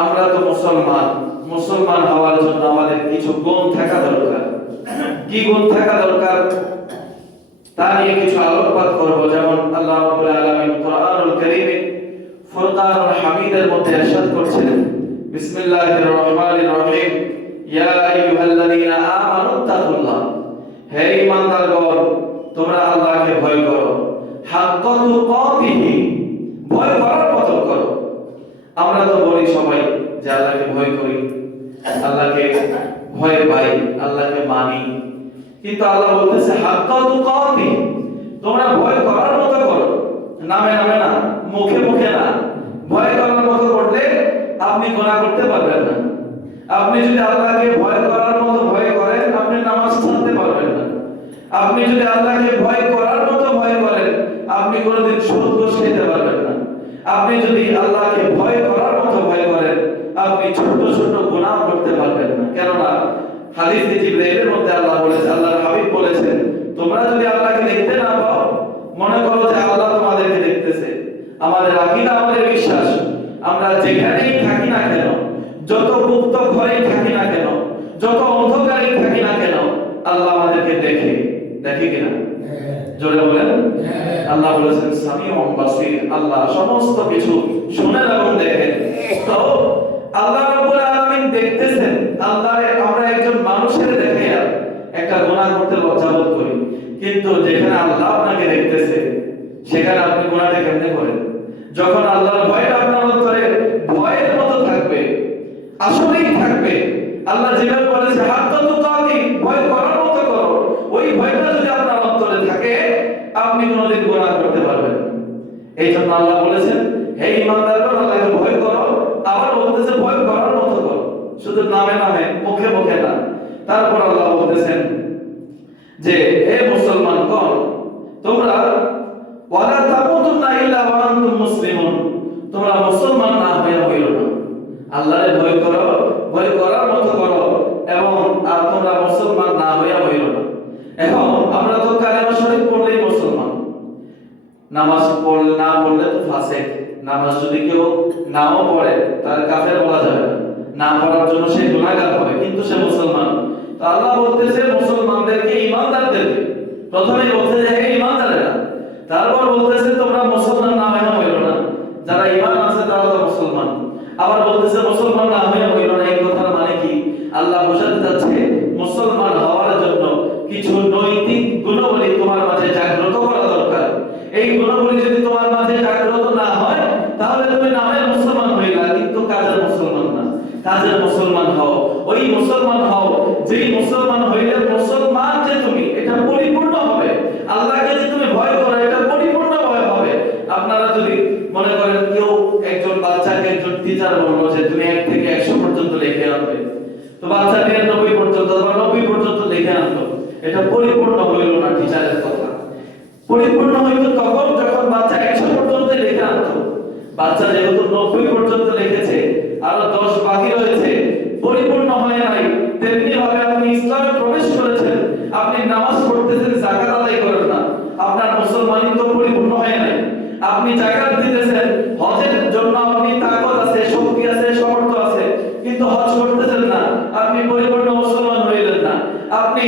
আমরা তো মুসলমান, মুসলমান হওয়ার জন্য আমাদের কিছু গুণ থাকা দরকার। কি গুণ থাকা দরকার তা নিয়ে কিছু আলোকপাত করব। যেমন আল্লাহ রাব্বুল আলামিন কোরআনুল কারীমে ফুরকানুল হামিদের মধ্যে ইরশাদ করছেন, বিসমিল্লাহির রহমানির রহিম, ইয়া আইয়ুহাল্লাযীনা আমানুত্তাকুল্লাহ, হে ঈমানদারগণ তোমরা আল্লাহকে ভয় করো, হাক্কা তুকাতিহি, ভয় করার মতো করো। আমরা তো বলি সবাই যে আল্লাহকে ভয় করি, আল্লাহকে ভয় পাই, আল্লাহকে মানি, কিন্তু আল্লাহ বলতেছে হাক্কা তুকাতি, তোমরা ভয় করার মতো করো, নামে নামে না, মুখে মুখে না। ভয় করার মতো করলে আপনি গুনাহ করতে পারবেন না। আপনি যদি আল্লাহকে ভয় করার মতো ভয় করেন, আপনি নামাজ ছাড়তে পারবেন না। আপনি যদি আল্লাহকে ভয় করার মতো ভয় করেন, আপনি কোনোদিন সুদ ঘুষ খেতে পারবেন না। আপনি যদি আল্লাহকে ভয় করার মতো ভয় করেন, আপনি ছোট ছোট গুনাহ করতে পারবেন না। কেননা হাদিসে জিবরাইলের মধ্যে আল্লাহ বলেছেন, আল্লাহর হাবিব বলেছেন, তোমরা যদি আল্লাহকে দেখতে না পাও, মনে করো যে আল্লাহ তোমাদেরকে দেখতেছে। আমাদের আকীদা, আমাদের বিশ্বাস, আমরা যেখানেই থাকি না কেন, যত গুপ্ত ঘরেই থাকি না কেন, যত অন্ধকারেই থাকি না কেন, আল্লাহ আমাদেরকে দেখে। দেখে কিনা? জোরে বলেন। আল্লাহ বলেছেন সামিউন বাসীর, আল্লাহ সমস্ত কিছু শুনেন এবং দেখেন। তো আল্লাহ রাব্বুল আলামিন দেখতেছেন। আল্লাহরে আমরা একজন মানুষের দেখে একটা গুনাহ করতে লজ্জাবোধ করি, কিন্তু যেখানে আল্লাহ আপনাকে দেখতেছে সেখানে আপনি গুনাহটা কেমনে করেন? যখন আল্লাহর ভয়টা আপনার অন্তরে ভয়ের মতো থাকবে, আসলেই থাকবে। আল্লাহ যেভাবে বলেছে হাক্কা তুকাতি, ভয় করার মতো করো, ওই ভয়টা যদি আপনার অন্তরে থাকে, আপনি কোনোদিন গুনাহ করতে পারবেন না। এই জন্য আল্লাহ বলেছেন, হে ঈমানদারগণ আল্লাহকে ভয় করো। আবার বলতেছে ভয় করার মতো করো, শুধু নামে নামে, মুখে মুখে না। তারপর আল্লাহ বলতেছেন যে হে মুসলমানগণ তোমরা ওয়ালা তামুতুন্না ইল্লা ওয়া আনতুম মুসলিমুন, তোমরা মুসলমান না হয়ে হইল না। আল্লাহরে ভয় করো, ভয় করার মতো করো, এবং আর তোমরা মুসলমান না হয়ে হইল না। এখন আমরা তো কালেমা শরীফ পড়লেই মুসলমান, নামাজ না পড়লে তো ফাসিক। নামাজ যদি কেউ নাও পড়ে তার কাফের বলা যাবে না, না পড়ার জন্য সে গুনাহগার হবে, কিন্তু সে মুসলমান। তো আল্লাহ বলতেছে মুসলমানদেরকে, ঈমানদারদেরকে প্রথমেই বলতেছে হে ঈমানদারেরা, তারপর বলতেছে তোমরা মুসলমান না হয়ে হইল না। যারা ঈমান আছে তারা তো মুসলমান। আবার বলতেছে মুসলমান না হয়ে হইল না। এই কথার মানে কি? আল্লাহ বোঝাতে চাচ্ছে মুসলমান হওয়ার জন্য কিছু নৈতিক গুণাবলী তোমার মাঝে জাগ্রত করা দরকার। এই গুণাবলী যদি তোমার মাঝে জাগ্রত না হয়, তাহলে তুমি নামের মুসলমান হইলা, কিন্তু কাজের মুসলমান না। কাজের মুসলমান হও, ওই মুসলমান হও যেই মুসলমান হইলে মুসলমান যে তুমি, এটা পরিপূর্ণ হবে। আল্লাহকে যে তুমি ভয় করো, এটা পরিপূর্ণ ভয় হবে। আপনারা যদি মনে করেন কেউ একজন বাচ্চাকে একজন টিচার বললো যে তুমি 1 থেকে 100 পর্যন্ত লিখে আনবে, তো বাচ্চা 99 পর্যন্ত বা 90 পর্যন্ত লিখে আনলো, এটা পরিপূর্ণ হইল না। টিচারের কথা পরিপূর্ণ হইতো তখন যখন বাচ্চা 100 পর্যন্ত লিখে আনতো। বাচ্চা যেহেতু 90 পর্যন্ত লিখেছে, আরো 10 বাকি রয়েছে, পরিপূর্ণ হয় নাই। তেমনি ভাবে আপনি ইসলামে প্রবেশ করেছেন, আপনি নামাজ পড়তেছেন, যাকাত আদায় করেন না, আপনার মুসলমানিত্ব পরিপূর্ণ হয় নাই। আপনি যাকাত দিতেছেন, হজের জন্য আপনি তাকত আছে, শক্তি আছে, সামর্থ্য আছে, কিন্তু হজ করতেছেন না, আপনি পরিপূর্ণ মুসলমান হইলেন না। আপনি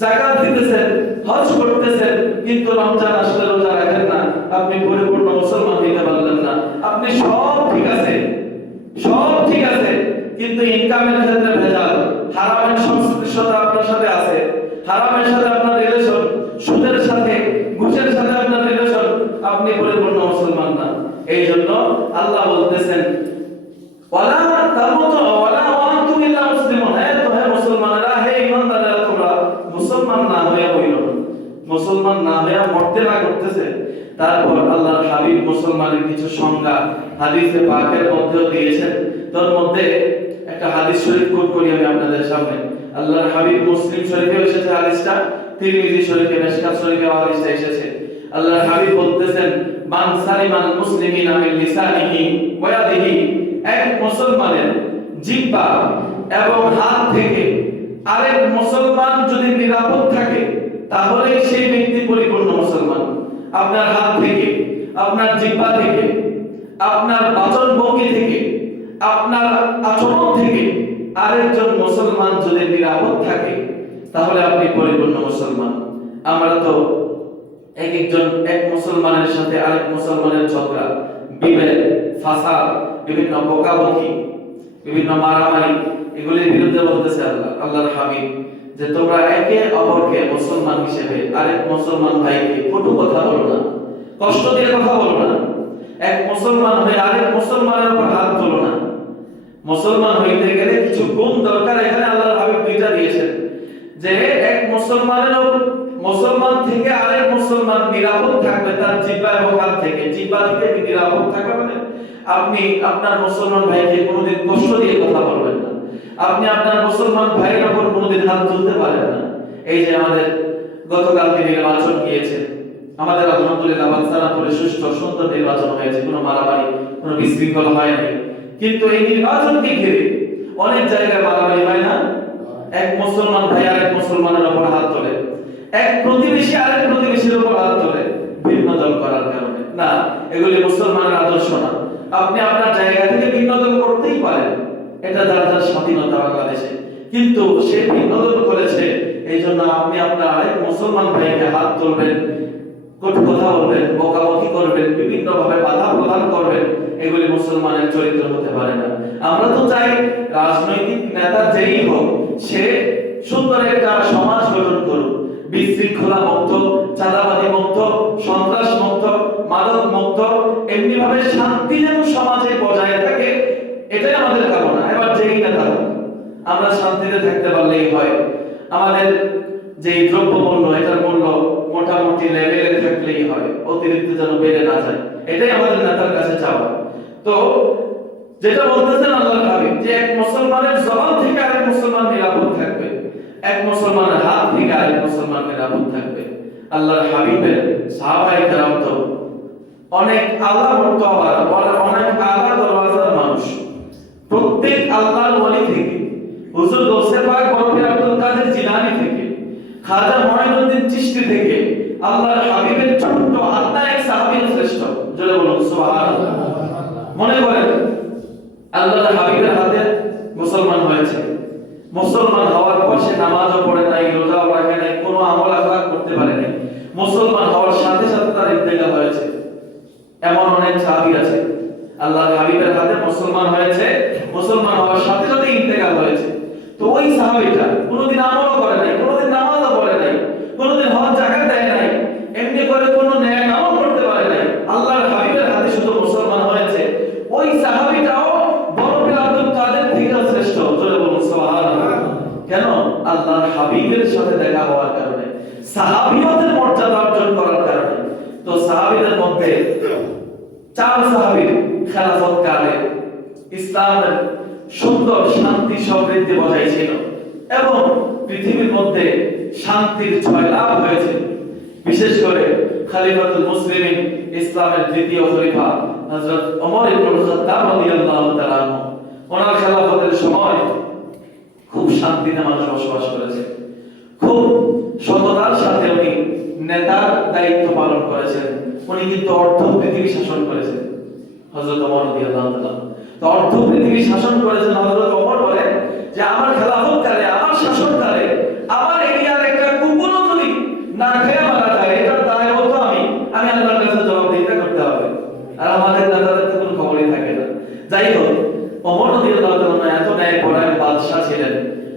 যাকাত দিতেছেন, হজ করতেছেন, কিন্তু রমজান আসলে রোজা রাখেন না, আপনি পরিপূর্ণ মুসলমান হইতে পারলেন না। আপনি সব ঠিক আছে, সব ঠিক আছে, কিন্তু ইনকামের ক্ষেত্রে ভেজাল, হারামের সংশ্লিষ্টতা আপনার সাথে আছে, হারামের সাথে আপনার রিলেশন, সুদের সাথে, ঘুষের সাথে আপনার রিলেশন, আপনি পরিপূর্ণ মুসলমান না। এই জন্য আল্লাহ বলতেছেন ওয়ালা তামুতু ওয়ালা আনতুম ইল্লা মুসলিমুন, হে মুসলমানেরা, হে ঈমানদারেরা, তোমরা মুসলমান না হয়ে হইল না। মুসলমান না হয়ে মরতে না করতেছে। তারপর আল্লাহর হাবিব মুসলমানের কিছু সংজ্ঞা হাদিসে পাকের মধ্যেও দিয়েছেন। তার মধ্যে একটা হাদিস শরীফ কোট করি আমি আপনাদের সামনে। আল্লাহর হাবিব মুসলিম শরীফে এসেছে হাদিসটা, তিরমিজি শরীফে, মিশকাত শরীফে হাদিসটা এসেছে। আল্লাহর হাবিব বলতেছেন মান সালিমাল মুসলিমিনা মিন লিসানিহি ওয়া ইয়াদিহি, এক মুসলমানের জিহ্বা এবং হাত থেকে আরেক মুসলমান যদি নিরাপদ থাকে, তাহলে সেই ব্যক্তি পরিপূর্ণ মুসলমান। আপনার হাত থেকে, আপনার জিহ্বা থেকে, আপনার বাচন ভঙ্গি থেকে, আপনার আচরণ থেকে আরেকজন মুসলমান যদি নিরাপদ থাকে তাহলে আপনি পরিপূর্ণ মুসলমান। আমরা তো এক মুসলমানের সাথে আরেক মুসলমানের ঝগড়া, বিভেদ, ফাসাদ, বিভিন্ন বকাবকি, বিভিন্ন মারামারি, এগুলির বিরুদ্ধে বলতেছে আল্লাহর হাবিব যে তোমরা একে অপরকে মুসলমান হিসেবে আরেক মুসলমান ভাইকে কটু কথা বলো না, কষ্ট দিয়ে কথা বলো না। এক মুসলমান হয়ে আরেক মুসলমানের উপর হাত তোলো না। মুসলমান হইতে গেলে কিছু গুণ দরকার। এখানে আল্লাহর হাবিব দুইটা দিয়েছেন যে এক মুসলমান থেকে আরেক মুসলমান নিরাপদ থাকবে তার জিহ্বা এবং হাত থেকে। জিহ্বা থেকে নিরাপদ থাকা মানে আপনি আপনার মুসলমান ভাইকে কোনোদিন কষ্ট দিয়ে কথা বলবেন না, আপনি আপনার মুসলমান ভাইয়ের উপর কোনোদিন হাত তুলতে পারেন না। এই যে আমাদের গতকালকে নির্বাচন গিয়েছে, আমাদের আলহামদুলিল্লাহ বাচ্চারাপুরে সুষ্ঠু সুন্দর নির্বাচন হয়েছে, কোনো মারামারি কোনো বিশৃঙ্খলা হয়নি। কিন্তু এই নির্বাচনকে ঘিরে অনেক জায়গায় মারামারি হয় না? এক মুসলমান ভাই আরেক মুসলমানের উপর হাত তোলে, এক প্রতিবেশী আরেক প্রতিবেশীর উপর হাত তোলে ভিন্ন দল করার কারণে। না, এগুলি মুসলমানের আদর্শ না। আপনি আপনার জায়গা থেকে ভিন্ন দল করতেই পারেন, এটা যার যার স্বাধীনতা বাংলাদেশে, কিন্তু সে ভিন্ন দল করেছে, এই জন্য আপনি আপনার আরেক মুসলমান ভাইকে হাত তুলবেন, কটু কথা বলবেন, বকাবকি করবেন, বিভিন্ন ভাবে বাধা প্রদান করবেন, এগুলি মুসলমানের চরিত্র হতে পারে না। আমরা তো চাই রাজনৈতিক নেতা যেই হোক সে সুন্দর একটা সমাজ গঠন করুক, বিশৃঙ্খলা মুক্ত, চাঁদাবাদী মুক্ত, সন্ত্রাস মুক্ত, মাদক মুক্ত, এমনি ভাবে শান্তি যেন সমাজে বজায় থাকে, এটাই আমাদের কামনা। এবার যেই নেতা হোক আমরা শান্তিতে থাকতে পারলেই হয়। আমাদের যে দ্রব্যমূল্য, এটার মূল্য মোটামুটি লেভেলে থাকলেই হয়, অতিরিক্ত যেন বেড়ে না যায়, এটাই আমাদের নেতার কাছে চাওয়া। তো যেটা বলতেছেন আল্লাহর হাবিব যে এক মুসলমানের জবান থেকে আরেক মুসলমান নিরাপদ থাকবে, এক মুসলমানের হাত থেকে আরেক মুসলমান নিরাপদ থাকবে। আল্লাহর হাবিবের সাহাবায়ে কেরাম তো অনেক আলা মর্তবার, অনেক আলা দরওয়াজার মানুষ। প্রত্যেক আল্লাহর ওলি থেকে, হুজুর গৌসে পাক বরফির আব্দুল কাদের জিলানী থেকে, খাজা মুঈনুদ্দিন চিশতি থেকে আল্লাহর হাবিবের ছোট্ট আত্মা এক সাহাবী শ্রেষ্ঠ। জোরে বলুন সুবহানাল্লাহ। মনে করেন আল্লাহর হাবিবের হাতে মুসলমান হয়েছে, মুসলমান হওয়ার পর সে নামাজও পড়ে নাই, রোজাও রাখে নাই, কোনো আমল আখলাক করতে পারে নাই, মুসলমান হওয়ার সাথে সাথে তার ইন্তেকাল হয়েছে। এমন অনেক সাহাবী আছে আল্লাহর হাবিবের হাতে মুসলমান হয়েছে, মুসলমান হওয়ার সাথে সাথে ইন্তেকাল হয়েছে। তো ওই সাহাবীটা কোনোদিন আমলও করে নাই, কোনোদিন নামাজও পড়ে নাই, কোনোদিন হজ যাকাত দেয় নাই, এমনি করে কোনো নেক আমল করতে পারে নাই, আল্লাহর হাবিবের হাতে শুধু মুসলমান হয়েছে। ওই সাহাবীটাও বরফির আব্দুল কাদের থেকে শ্রেষ্ঠ। জোরে বলুন সুবহানাল্লাহ। কেন? আল্লাহর হাবিবের সাথে দেখা হওয়ার কারণে, সাহাবীয়তের মর্যাদা অর্জন করার কারণে। তো সাহাবীদের মধ্যে চার সাহাবীর খেলাফত কালে ইসলামের সুন্দর শান্তি সমৃদ্ধি বজায় ছিল এবং পৃথিবীর মধ্যে শান্তির জয়লাভ হয়েছে। বিশেষ করে খলিফাতুল মুসলিমিন, ইসলামের দ্বিতীয় খলিফা হযরত ওমর ইবনে খাত্তাব রাদিয়াল্লাহু তাআলা আনহু, ওনার খেলাফতের সময় খুব শান্তিতে মানুষ বসবাস করেছে, খুব সততার সাথে উনি নেতার দায়িত্ব পালন করেছেন। উনি কিন্তু অর্ধ পৃথিবী শাসন করেছেন হযরত ওমর রাদিয়াল্লাহু তাআলা। তো অর্ধ পৃথিবী শাসন করেছেন হযরত ওমর বলে যে আমার খেলাফত কালে, আমার শাসন কালে আমার এরিয়ার একটা কুকুরও যদি না খেয়ে মারা যায়, এটার দায় হতো আমি আল্লাহর কাছে জবাবদিহিতা করতে হবে। আর আমাদের নেতাদের তো কোনো খবরই থাকে না। যাই হোক, ওমর রাদিয়াল্লাহু তাআলা এত ন্যায়পরায়ণ বাদশা ছিলেন,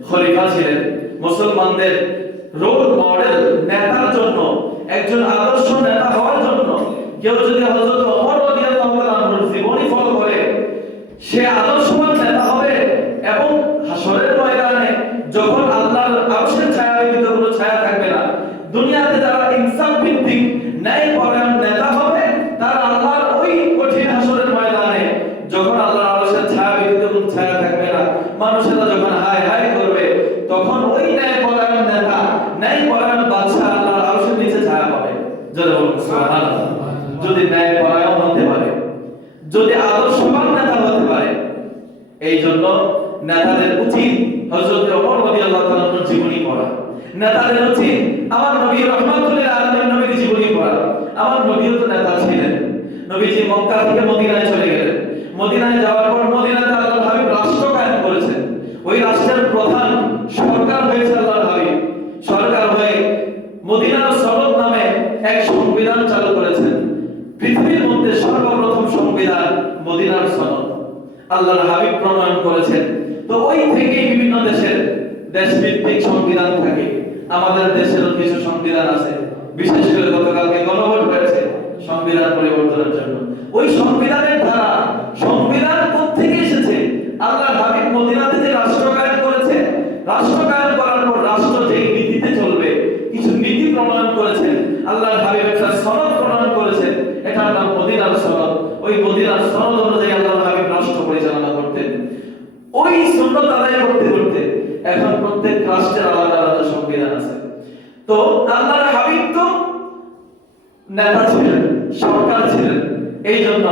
খলিফা ছিলেন, মুসলমানদের রোল মডেল নেতার জন্য, একজন আদর্শ নেতা হওয়ার জন্য কেউ যদি হযরত ওমর রাদিয়াল্লাহু তাআলার জীবনী ফলো করে সে আদর্শবান নেতা হবে এবং হাসরের ময়দানে যখন আল্লাহর আরশের ছায়া ব্যতীত কোনো ছায়া থাকবে না, দুনিয়াতে যারা ইনসাফ ভিত্তিক ন্যায়পরায়ণ নেতা হবে তারা আল্লাহর ওই কঠিন হাসরের ময়দানে যখন আল্লাহর আরশের ছায়া ব্যতীত কোনো ছায়া থাকবে না, মানুষেরা যখন হায় হায় করবে, তখন ওই ন্যায়পরায়ণ নেতা, ন্যায়পরায়ণ বাদশা আল্লাহর আরশের নিচে ছায়া পাবে। জোরে বলুন সুবহানাল্লাহ। যদি ন্যায়পরায়ণ হতে পারে, যদি আদর্শবান নেতা হতে পারে, এই জন্য নেতাদের উচিত হযরত ওমর রাদিয়াল্লাহু তাআলার জীবনী পড়া। নেতাদের উচিত আমার নবী রাহমাতুল লিল আলামিন নবীর জীবনী পড়া। আমার নবীও তো নেতা ছিলেন। নবীজি মক্কা থেকে মদিনায় চলে গেলেন, মদিনায় যাওয়ার পর মদিনাতে আল্লাহর আল্লাহর হাবিব প্রণয়ন করেছেন। তো ওই থেকেই বিভিন্ন দেশের দেশভিত্তিক সংবিধান থাকে। আমাদের দেশেরও কিছু সংবিধান আছে, বিশেষ করে গতকালকে গণভোট হয়েছে সংবিধান পরিবর্তনের জন্য। ওই সংবিধানের ধারা, সংবিধান কোত্থেকে এসেছে? আল্লাহর হাবিব মদিনাতে যে রাষ্ট্র কায়েম করেছে, রাষ্ট্র কায়েম করার পর রাষ্ট্র যেই নীতিতে চলবে, কিছু নীতি প্রণয়ন করেছেন। আল্লাহর হাবিব একটা সনদ প্রণয়ন করেছেন, এটার নাম মদিনার সনদ। ওই মদিনার সনদ অনুযায়ী আল্লাহর হাবিব রাষ্ট্র পরিচালনা করতেন। ওই সুন্নাত আদায় করতে করতে এখন প্রত্যেক রাষ্ট্রের আলাদা আলাদা সংবিধান আছে। তো আল্লাহর হাবিব তো নেতা ছিলেন, সরকার ছিলেন। এই জন্য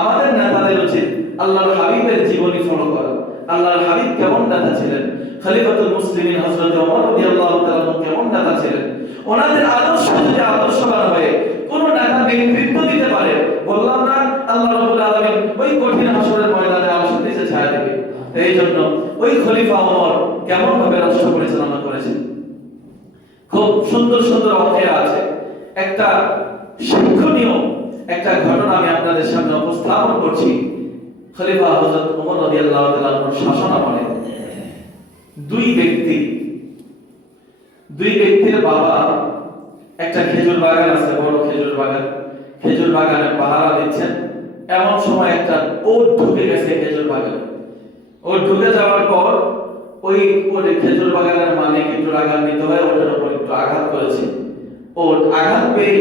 আমাদের নেতাদের উচিত আল্লাহর হাবিবের জীবনী ফলো করা। আল্লাহর হাবিব কেমন নেতা ছিলেন, খলিফাতুল মুসলিমিন হযরত ওমর রাদিয়াল্লাহু তাআলা কেমন নেতা ছিলেন, ওনাদের আদর্শ যদি আদর্শবান হয়ে কোন নেতা নেতৃত্ব দিতে পারে, বললাম না আল্লাহ রাব্বুল আলামিন ওই কঠিন হাসরের ময়দানে আরশের নিচে ছায়া দেবে। এই জন্য ওই খলিফা ওমর কেমন ভাবে রাষ্ট্র পরিচালনা করেছেন, খুব সুন্দর সুন্দর অধ্যায় আছে। একটা শিক্ষণীয় একটা ঘটনা আমি আপনাদের সামনে উপস্থাপন করছি। খলিফা হযরত ওমর রাদিয়াল্লাহু তাআলা এর শাসনামলে দুই ব্যক্তির বাবা, একটা খেজুর বাগান আছে, বড় খেজুর বাগান, খেজুর বাগানে পাহারা দিচ্ছেন। এমন সময় একটা ওট ঢুকে গেছে খেজুর বাগানে। ওট ঢুকে যাওয়ার পর ওই খেজুর বাগানের মালিক একটু রাগান্বিত হয়ে ওটার উপর একটু আঘাত করেছে। ওট আঘাত পেয়ে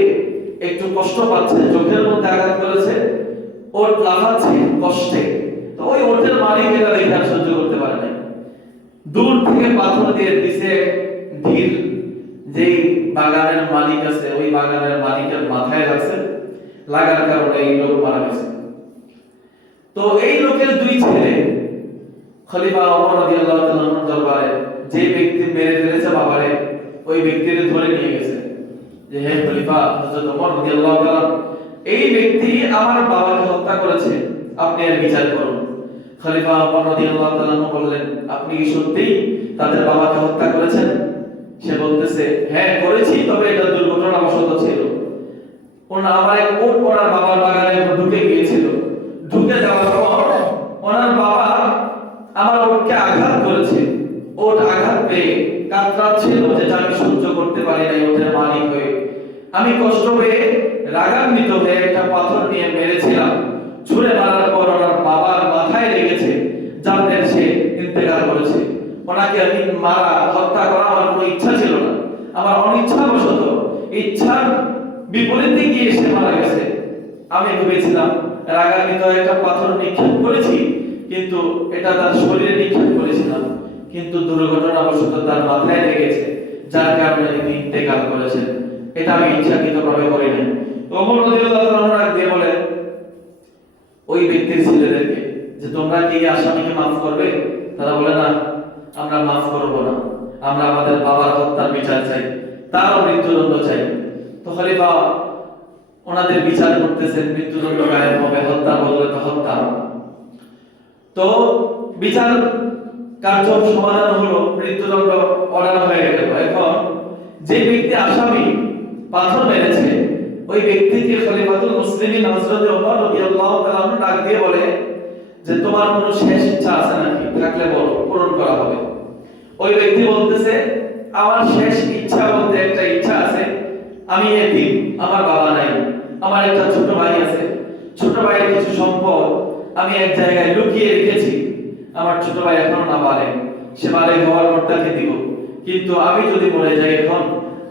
একটু কষ্ট পাচ্ছে, চোখের মধ্যে আঘাত করেছে, ওট লাফাচ্ছে কষ্টে। তো ওই ওটের মালিক এটা দেখে আর সহ্য করতে পারে না, দূর থেকে পাথর দিয়ে দিছে ঢিল। যেই বাগানের মালিক আছে ওই বাগানের মালিকের মাথায় লাগছে, লাগার কারণে এই লোক মারা গেছে। তো এই লোকের দুই ছেলে খলিফা ওমর রাদিয়াল্লাহু তাআলার দরবারে যে ব্যক্তি মেরে ফেলেছে বাবারে, ওই ব্যক্তিকে ধরে নিয়ে গেছে যে হে খলিফা হযরত ওমর রাদিয়াল্লাহু তাআলা, এই ব্যক্তি আমার বাবাকে হত্যা করেছে, আপনি এর বিচার করুন। খলিফা ওমর রাদিয়াল্লাহু তাআলা বললেন, আপনি কি সত্যিই তাদের বাবাকে হত্যা করেছেন? সে বলতেছে, হ্যাঁ করেছি, তবে এটা দুর্ঘটনাবশত ছিল। আমার এক ওট ওনার বাবার বাগানে ঢুকে গিয়েছিল। ঢুকে যাওয়ার পর ওনার বাবা আমার ওটকে আঘাত করেছে। ওট আঘাত পেয়ে কাতরাচ্ছিল, যেটা আমি সহ্য করতে পারি না ওটের মালিক হয়ে। আমি কষ্ট পেয়ে রাগান্বিত হয়ে একটা পাথর নিয়ে মেরেছিলাম। ছুঁড়ে মারার পর ওনার বাবার মাথায় লেগেছে, যাতে সে ইন্তেকাল করেছে। ওনাকে আমি মারা, হত্যা করা আমার কোনো ইচ্ছা ছিল না, আমার অনিচ্ছাবশত ইচ্ছার বিপরীতে গিয়ে সে মারা গেছে। আমি ভেবেছিলাম রাগান্বিত একটা পাথর নিক্ষেপ করেছি, কিন্তু এটা তার শরীরে নিক্ষেপ করেছিলাম, কিন্তু দুর্ঘটনাবশত তার মাথায় লেগেছে, যার কারণে তিনি ইন্তেকাল করেছেন। এটা আমি ইচ্ছাকৃতভাবে করিনি। ওমর রাদিয়াল্লাহু তাআলা দিয়ে বলে ওই ব্যক্তির ছেলেদেরকে যে তোমরা কি আসামিকে মাফ করবে? তারা বলে না, আমরা মাফ করব না, আমরা আমাদের বাবার হত্যার বিচার চাই, তারও মৃত্যুদণ্ড চাই। তো খলিফা ওনাদের বিচার করতেছেন, মৃত্যুদণ্ড কায়েম হবে, হত্যা বললে তো হত্যা। তো বিচার কার্য সমাধান হলো, মৃত্যুদণ্ড অর্ডার হয়ে গেল। এখন যে ব্যক্তি আসামি পাথর মেরেছে ওই ব্যক্তিকে খলিফাতুল মুসলিমিন হযরত ওমর রাদিয়াল্লাহু তাআলা ডাক দিয়ে বলে যে তোমার কোনো শেষ ইচ্ছা আছে নাকি? থাকলে বলো, পূরণ করা হবে। ওই ব্যক্তি বলতেছে, আমার শেষ ইচ্ছা বলতে একটা ইচ্ছা আছে, আমি এতিম, আমার বাবা নাই, আমার একটা ছোট ভাই আছে, ছোট ভাইয়ের কিছু সম্পদ আমি এক জায়গায় লুকিয়ে রেখেছি। আমার ছোট ভাই এখনো না বালেগ, সে বালেগ হওয়ার পর তাকে দিব, কিন্তু আমি যদি মরে যাই এখন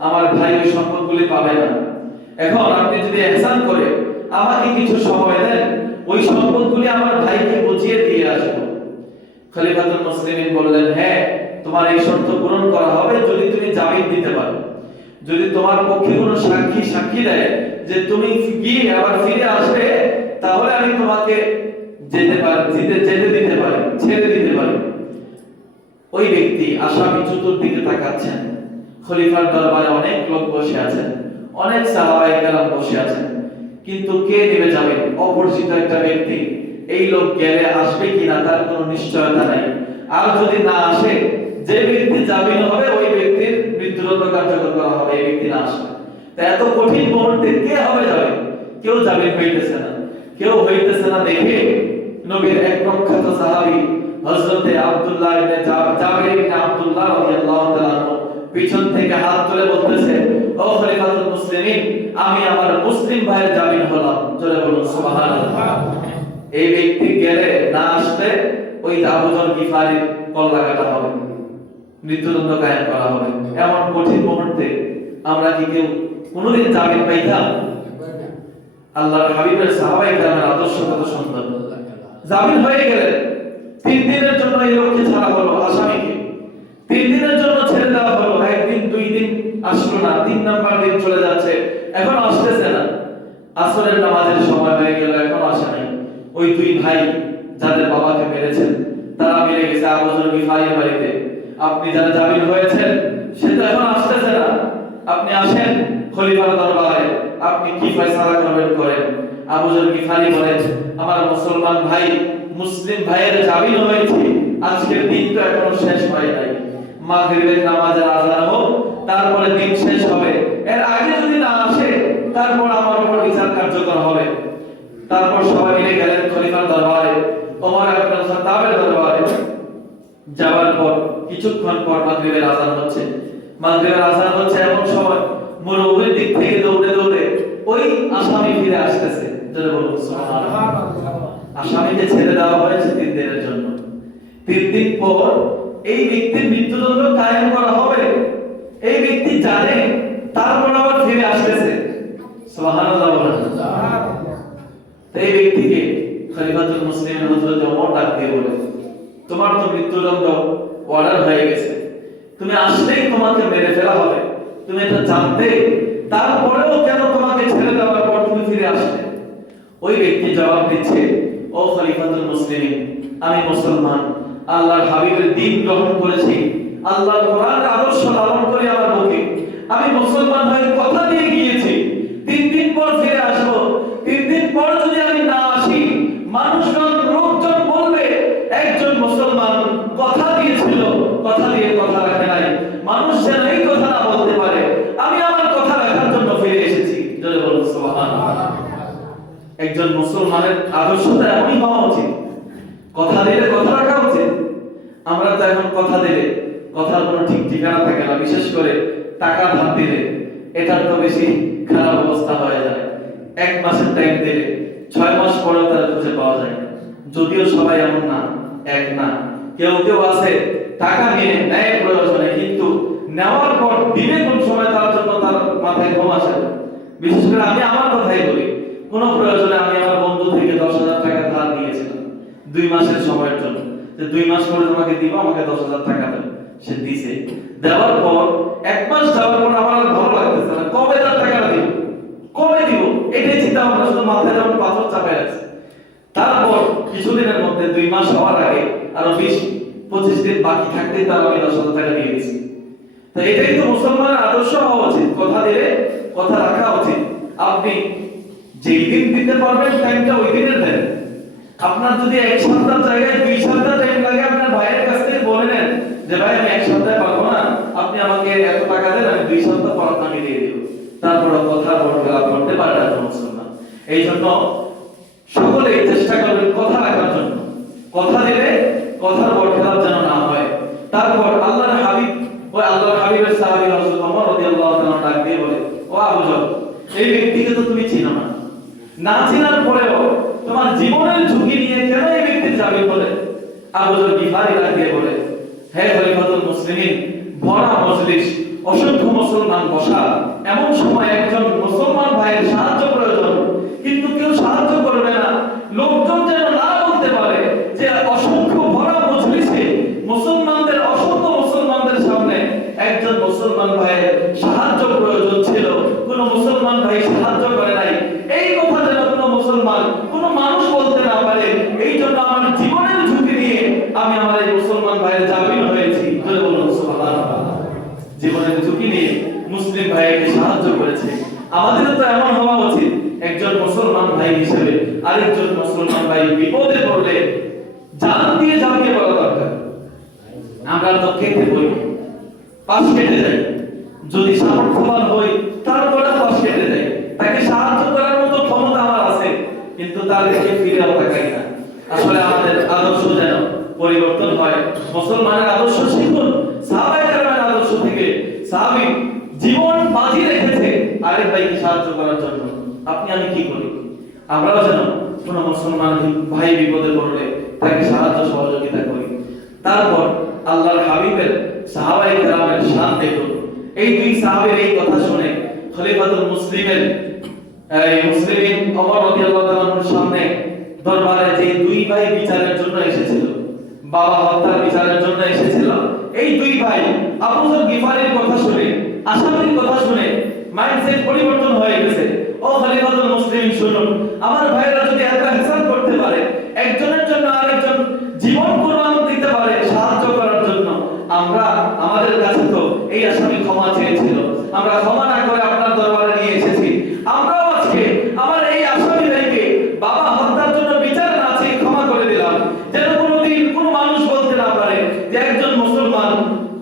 আমার ভাই ওই সম্পদগুলি পাবে না। এখন আপনি যদি ইহসান করে আমাকে কিছু সময় দেন, ওই সম্পদগুলি আমার ভাইকে বুঝিয়ে দিয়ে আসবো। খলিফাতুল মুসলিমিন বললেন, হ্যাঁ তোমার এই শর্ত পূরণ করা হবে যদি তুমি জামিন দিতে পারো, যদি তোমার পক্ষে কোনো সাক্ষী দেয় যে তুমি গিয়ে আবার ফিরে আসবে, তাহলে আমি তোমাকে যেতে দিতে পারি, ছেড়ে দিতে পারি। ওই ব্যক্তি আসামি চতুর্দিকে তাকাচ্ছেন, খলিফার দরবারে অনেক লোক বসে আছেন, অনেক সাহাবায়ে কেরাম বসে আছেন, কিন্তু কে নেমে যাবেন? অপরিচিত একটা ব্যক্তি। এই লোক গেলে আসবে কিনা তার কোনো নিশ্চয়তা নাই। আর যদি না আসে, যে ব্যক্তি জামিন হবে ওই ব্যক্তির মৃত্যুদণ্ড কার্যকর করা হবে, এই ব্যক্তি না আসবে। তা এত কঠিন মুহূর্তে কে হবে যাবে? কেউ জামিন হইতেছে না, কেউ হইতেছে না দেখে নবীর এক প্রখ্যাত সাহাবী হযরতে আব্দুল্লাহ ইবনে জাবির ইবনে আব্দুল্লাহ রাদিয়াল্লাহু তাআলা পিছন থেকে হাত তুলে বলতেছে, ও খলিফাতুল মুসলিমিন, আমি আমার মুসলিম ভাইয়ের জামিন হলাম। জোরে বলুন সুবহানাল্লাহ। এই ব্যক্তি গেলে না আসলে ওই আবু যর গিফারির কল্লা কাটা হবে, মৃত্যুদণ্ড কায়েম করা হবে। এমন কঠিন মুহূর্তে আমরা কি কেউ কোনোদিন জামিন পাইতাম? আল্লাহর হাবিবের সাহাবায়ে কেরামের আদর্শ কত সুন্দর। জামিন হয়ে গেলেন, 3 দিনের জন্য এই লোককে ছাড়া হলো, আসামিকে 3 দিনের জন্য ছেড়ে দেওয়া হলো। একদিন 2 দিন আসলো না, 3 নাম্বার দিন চলে যাচ্ছে, এখন আসতেছে না। আসরের নামাজের সময় হয়ে গেল, এখন আসে নাই। ওই 2 ভাই যাদের বাবাকে মেরেছেন তারা মিলে গেছে আবু যর গিফারির বাড়িতে, আপনি যারা জামিন হয়েছেন সে তো এখন আসতেছে না, আপনি আসেন খলিফার দরবারে, আপনি কি ফয়সালা করবেন করেন। আবু যর গিফারি বলেন, আমার মুসলমান ভাই মুসলিম ভাইয়ের জামিন হয়েছে, আজকের দিন তো এখনো শেষ হয় নাই, মাগরিবের নামাজের আযান হোক তারপরে দিন শেষ হবে, এর আগে যদি না আসে তারপর আমার উপর বিচার কার্যকর হবে। তারপর সবাই মিলে গেলেন খলিফার দরবারে, ওমর ইবনে খাত্তাবের দরবারে। যাওয়ার পর কিছুক্ষণ পর মাগরিবের আযান হচ্ছে, মাগরিবের আযান হচ্ছে এমন সময় মুরব্বির দিক থেকে দৌড়ে দৌড়ে ওই আসামি ফিরে আসতেছে। জোরে বলুন সুবহানাল্লাহ। আসামিকে ছেড়ে দেওয়া হয়েছে 3 দিনের জন্য। 3 দিন পর এই ব্যক্তির মৃত্যুদণ্ড কায়েম করা হবে, এই ব্যক্তি জানে, তারপর আবার ফিরে আসতেছে। সুবহানাল্লাহ বলেন। এই ব্যক্তিকে খলিফাতুল মুসলিমিন হযরত ওমর ডাক দিয়ে বলে, তোমার তো মৃত্যুদণ্ড অর্ডার হয়ে গেছে, তুমি আসলেই তোমাকে মেরে ফেলা হবে, তুমি এটা জানতে, তারপরেও কেন তোমাকে ছেড়ে দেওয়ার পর তুমি ফিরে আসলে? ওই ব্যক্তি জবাব দিচ্ছে, ও খলিফাতুল মুসলিমিন, আমি মুসলমান, আল্লাহর হাবিবের দ্বীন গ্রহণ করেছি, আল্লাহর কোরআনের আদর্শ লালন করে আমার বুকে আমি মুসলমান হয়ে কথা দিয়ে গিয়েছি, 3 দিন পর ফিরে আসব। 3 দিন পর যদি আমি না আসি, মানুষজন লোকজন বলবে একজন মুসলমান কথা দিয়েছিল, কথা দিয়ে কথা রাখে নাই, মানুষ যেন এই কথা না বলতে পারে, আমি আমার কথা রাখার জন্য ফিরে এসেছি। জোরে বলুন সুবহানাল্লাহ। একজন মুসলমানের আদর্শটা এমনই হওয়া উচিত, কথা দিলে কথা রাখা উচিত। আমরা তো এখন কথা দিলে কথার কোনো ঠিক ঠিকানা থাকে না, বিশেষ করে টাকা ধার দিলে এটার তো বেশি খারাপ অবস্থা হয়ে যায়। 1 মাসের টাইম দিলে 6 মাস পরেও তার খুঁজে পাওয়া যায় না। যদিও সবাই এমন না, এক না, কেউ কেউ আছে টাকা নিয়ে নেয় প্রয়োজনে, কিন্তু নেওয়ার পর দিনে কোন সময় তার জন্য তার মাথায় ঘুম আসে না। বিশেষ করে আমি আমার কথাই বলি, কোন প্রয়োজনে আমি আমার বন্ধু থেকে 10,000 টাকা ধার নিয়েছিলাম 2 মাসের সময়ের জন্য, যে 2 মাস পরে তোমাকে দিব, আমাকে 10,000 টাকা দাও। সে দিছে, দেওয়ার পর 1 মাস যাওয়ার পর আমার আর ভালো লাগতেছে না, কবে তার টাকা দিব, কবে দিব, এটাই চিন্তা ভাবনা, শুধু মাথায় যেমন পাথর চাপায় আছে। তারপর কিছুদিনের মধ্যে 2 মাস হওয়ার আগে আরো 20-25 দিন বাকি থাকতেই তার আমি 10,000 টাকা দিয়ে দিয়েছি। তো এটাই তো মুসলমানের আদর্শ হওয়া উচিত, কথা দিলে কথা রাখা উচিত। আপনি যেই দিন দিতে পারবেন টাইমটা ওই দিনের দেন। আপনার যদি 1 সপ্তাহ জায়গায় 2 সপ্তাহ টাইম লাগে, আপনার ভাইয়ের কাছ থেকে বলে নেন যে ভাই আমি 1 সপ্তাহে পারবো না, আপনি আমাকে এত টাকা দেন, আমি 2 সপ্তাহ পর আপনাকে দিয়ে দিব। তারপর কথা বলতে করতে পারবে না মুসলমান। এই জন্য সকলেই চেষ্টা করবেন কথা রাখার জন্য, কথা দিলে কথার বরখেলাপ যেন না হয়। তারপর আল্লাহর হাবিব, ওই আল্লাহর হাবিবের সাহাবী হযরত ওমর রাদিয়াল্লাহু তাআলা ডাক দিয়ে বলে, ও আবু যর, এই ব্যক্তিকে তো তুমি চিনো না, না চিনার পরেও তোমার জীবনের ঝুঁকি নিয়ে কেন এই ব্যক্তির জামিন বলে? আবু যর গিফারি ডাক দিয়ে বলে, হে খলিফাতুল মুসলিমিন, ভরা মজলিস, অসংখ্য মুসলমান বসা, এমন সময় একজন মুসলমান ভাইয়ের সাহায্য প্রয়োজন, কিন্তু কেউ সাহায্য করবে না, লোকজন যেন না বলতে পারে যে অসংখ্য ভরা মজলিসে মুসলমানদের, অসংখ্য মুসলমানদের সামনে একজন মুসলমান ভাইয়ের সাহায্য প্রয়োজন ছিল, কোন মুসলমান ভাই সাহায্য করে নাই, এই কথা যেন কোন মুসলমান, কোন মানুষ বলতে না পারে। এই জন্য আমার জীবনের ঝুঁকি নিয়ে আমি আমার এই মুসলমান ভাইয়ের জামিন হয়েছি। জোরে বলুন সুবহানাল্লাহ। জীবনের ঝুঁকি নিয়ে মুসলিম ভাইকে সাহায্য করেছে। আমাদেরও তো এমন হওয়া উচিত, একজন মুসলমান ভাই হিসেবে আরেকজন মুসলমান ভাই বিপদে পড়লে জান দিয়ে ঝাঁপিয়ে পড়া দরকার। আমরা তো কেটে বলি, পাশ কেটে যাই, যদি সামর্থ্যবান হই তারপরে পাশ কেটে যাই, তাকে সাহায্য করার মতো ক্ষমতা আমার আছে, কিন্তু তার দিকে ফিরেও তাকাই না। আসলে আমাদের আদর্শ যেন পরিবর্তন হয়। মুসলমানের আদর্শ শিখুন সাহাবায়ে কেরামের আদর্শ থেকে। সাহাবী জীবন বাজি রেখেছে আরেক ভাইকে সাহায্য করার জন্য। আপনি আমি কি করি? আমরাও যেন কোন মুসলমান ভাই বিপদে পড়লে তাকে সাহায্য সহযোগিতা করি। তারপর আল্লাহর হাবিবের সাহাবায়ে কেরামের শান দেখুন। এই দুই সাহাবীর এই কথা শুনে খলিফাতুল মুসলিমের মুসলিমিন ওমর রাদিয়াল্লাহু তাআলার সামনে দরবারে যে দুই ভাই বিচারের জন্য এসেছিল, বাবা হত্যার বিচারের জন্য এসেছিল, এই দুই ভাই আবু যর গিফারির কথা শুনে, আসামির কথা শুনে মাইন্ডসেট পরিবর্তন হয়ে গেছে। ও খলিফাতুল মুসলিমিন শুনুন, আমার ভাইরা যদি এত ইহসান করতে পারে, একজনের জন্য আরেকজন জীবন কুরবান দিতে পারে সাহায্য করার জন্য, আমরা আমাদের কাছে তো এই আসামি ক্ষমা চেয়েছিল, আমরা ক্ষমা না করে আপনার দরবারে নিয়ে এসেছি। আমরাও আজকে আমার এই আসামি ভাইকে বাবা হত্যার জন্য বিচার না চেয়ে ক্ষমা করে দিলাম, যেন কোনোদিন কোনো মানুষ বলতে না পারে যে একজন মুসলমান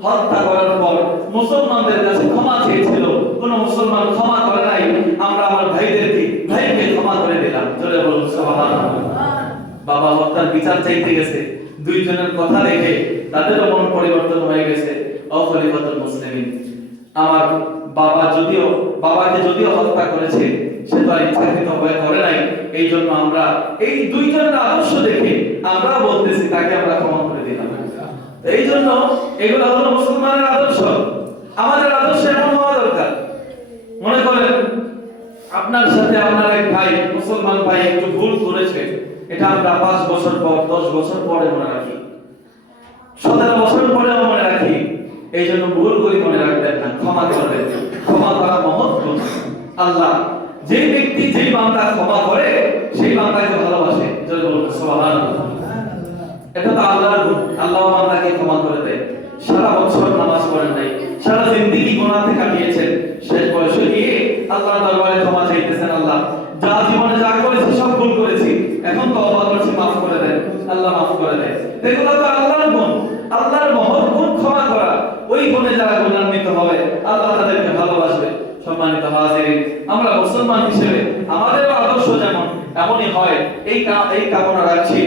হত্যা করার পর মুসলমানদের কাছে ক্ষমা চেয়েছিল, কোন মুসলমান ক্ষমা করে নাই, আমরা আমার ভাইকে ক্ষমা করে দিলাম। জোরে বলুন সুবহানাল্লাহ। বাবা হত্যার বিচার চাইতে গেছে, দুইজনের কথা দেখে তাদেরও মন পরিবর্তন হয়ে গেছে। ও খলিফাতুল মুসলিমিন, আমার বাবাকে যদিও হত্যা করেছে, সে তো আর ইচ্ছাকৃত ভাবে করে নাই, এই জন্য আমরা এই দুইজনের আদর্শ দেখে আমরা বলতেছি তাকে আমরা ক্ষমা করে দিলাম। এই জন্য এগুলো হলো মুসলমানের আদর্শ। আমাদের আদর্শ এমন হওয়া দরকার। মনে করেন আপনার সাথে আপনার এক ভাই, মুসলমান ভাই একটু ভুল করেছে, এটা আমরা 5 বছর পর 10 বছর পরে মনে রাখি, 17 বছর পরে মনে রাখি। এই জন্য ভুল করে মনে রাখবেন না, ক্ষমা করবেন। ক্ষমা করা মহৎ গুণ। আল্লাহ যে ব্যক্তি যেই বান্দা ক্ষমা করে সেই বান্দাকে ভালোবাসে। জয় বলুন সুবহানাল্লাহ। এটা তো আল্লাহর গুণ। আল্লাহ বান্দাকে ক্ষমা করে দেয়। সারা বছর নামাজ পড়েন নাই, সারা জিন্দেগি গুনাহে কাটিয়েছেন, শেষ বয়সে গিয়ে আল্লাহর দরবারে ক্ষমা চাইতেছেন, আল্লাহ যা জীবনে যা করেছি সব ভুল করেছি, এখন তওবা করছি, maaf করে দেন। আল্লাহ maaf করে দেয়। এগুলো তো আল্লাহর গুণ, আল্লাহর মহৎ গুণ ক্ষমা করা। ওই গুণে যারা গুণান্বিত হবে আল্লাহ তাদেরকে ভালোবাসবে। সম্মানিত হাজিরিন, আমরা মুসলমান হিসেবে আমাদেরও আদর্শ যেমন এমনই হয় এই কামনা রাখছি।